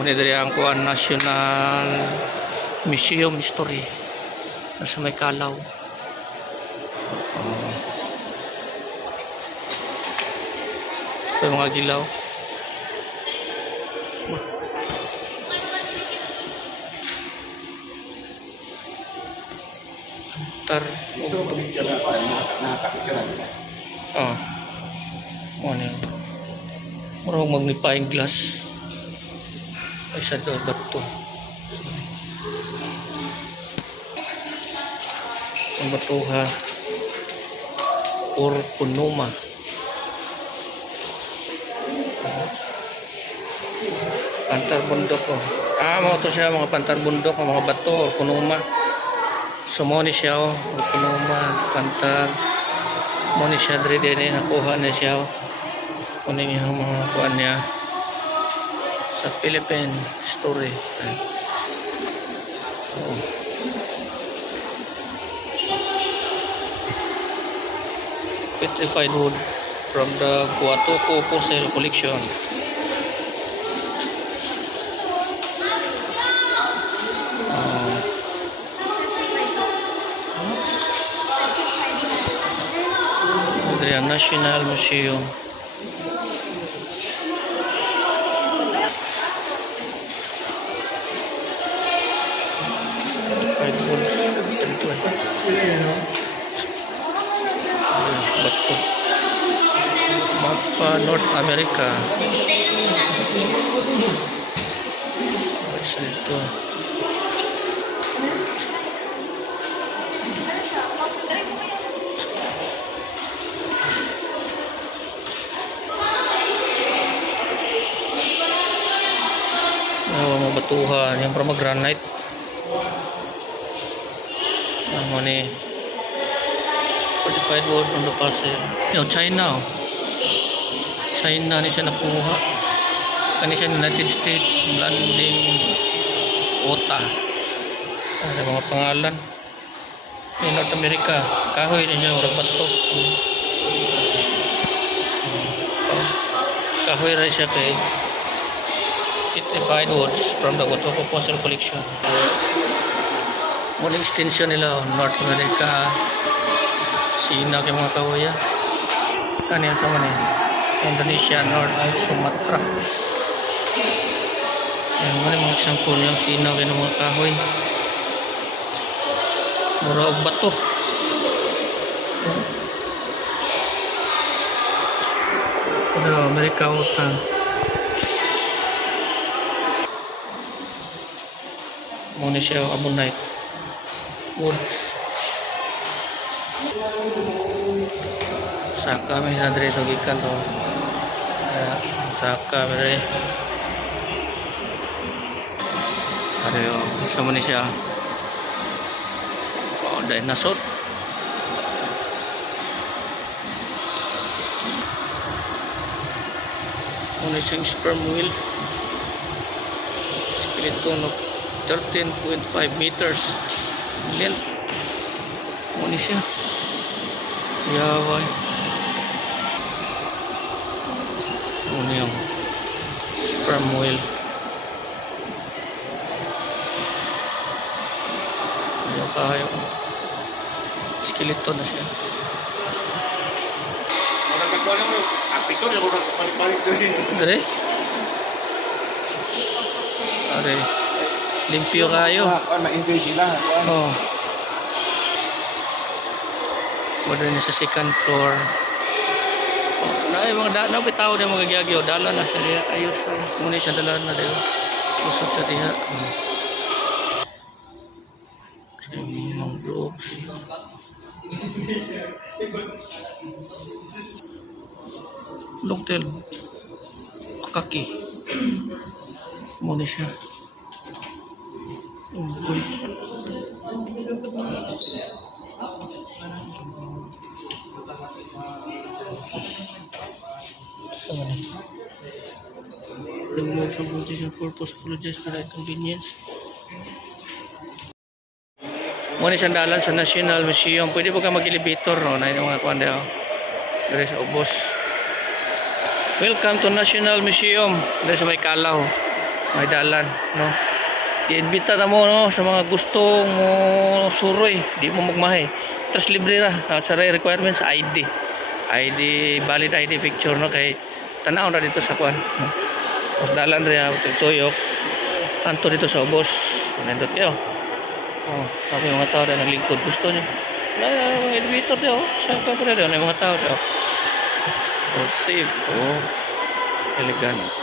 Muna diri ang kuan National Museum History nasa may Kalaw. Ito yung mga gilaw. Tar. Oh. Ano yun? Marang magnifying glass. Ay sa ito, bato. Ang batuha. Orpunoma. Pantar bundok ko. Mga to siya, mga pantar bundok, mga bato, Orpunoma. So mo ni siya, Orpunoma, pantar. Mo ni siya, dre-dre, nakuha na siya. Kunin niya mga kuhan niya sa Philippine story. Petrified wood from the Huatuco fossil collection. Adrian National Museum. Bato. Mapa North America. What's ito? Mga batuhan. Yung para granite. Ano ni? Petrified wood from the fossil. Yung China. China ni siya nakuha. Kani siya United States landing Ota. Ada mga pangalan. Yung North America. Kahoy din siya. Urang bato. Kahoy rin siya kay Petrified woods from the Huatuco fossil collection. Muna extension nila North America. Sina kay mga kahoy. Kani sa man Indonesia, North Sumatra. Yan mo mga example yung sinaw kay mga kahoy. Mura og bato. Ano, Amerika utang. Muna siya Ammonite woods. Saka may nadre ito gikan to. Saka may ada yung sama ni siya. Dinosaur. Muna siyang sperm whale. Skeleton of 13.5 meters length. Muna siya. Yaway. Muna yung sperm whale. Ayaw kayo. Skeleton na siya. Dere? Dere. Limpyo kayo. Ma-enjoy sila. Oh. Wala na sa second floor. Oh, na mga bitaw na mga gyagyo dala na siya ayos ay. Muna siya dala na dayo. Usap sa diha. Mga groups. Longtail. Kaki. Muna siya. Remove from position purpose, apologize for inconvenience. Muna siyang dalan sa National Museum. Pwede po ka mag-elevator, no? Na yung mga kuwan daw. Dari sa ubos. Welcome to National Museum. Dari sa may Kalaw. may dalan, no? I-invita na mo, no, sa mga gusto mo suroy, di mo magmahay. Tapos libre ra, sa requirements sa ID. Valid ID picture, no, kay tanaw na dito sa kuan. No? Tapos dalan rin, tuyok, kanto dito sa ubos. Nandot kayo. Oh, kami mga tao na naglingkod. Gusto niyo. Mga elevator daw. Sa kapre daw, mga tao daw. So, safe, oh. Elegant.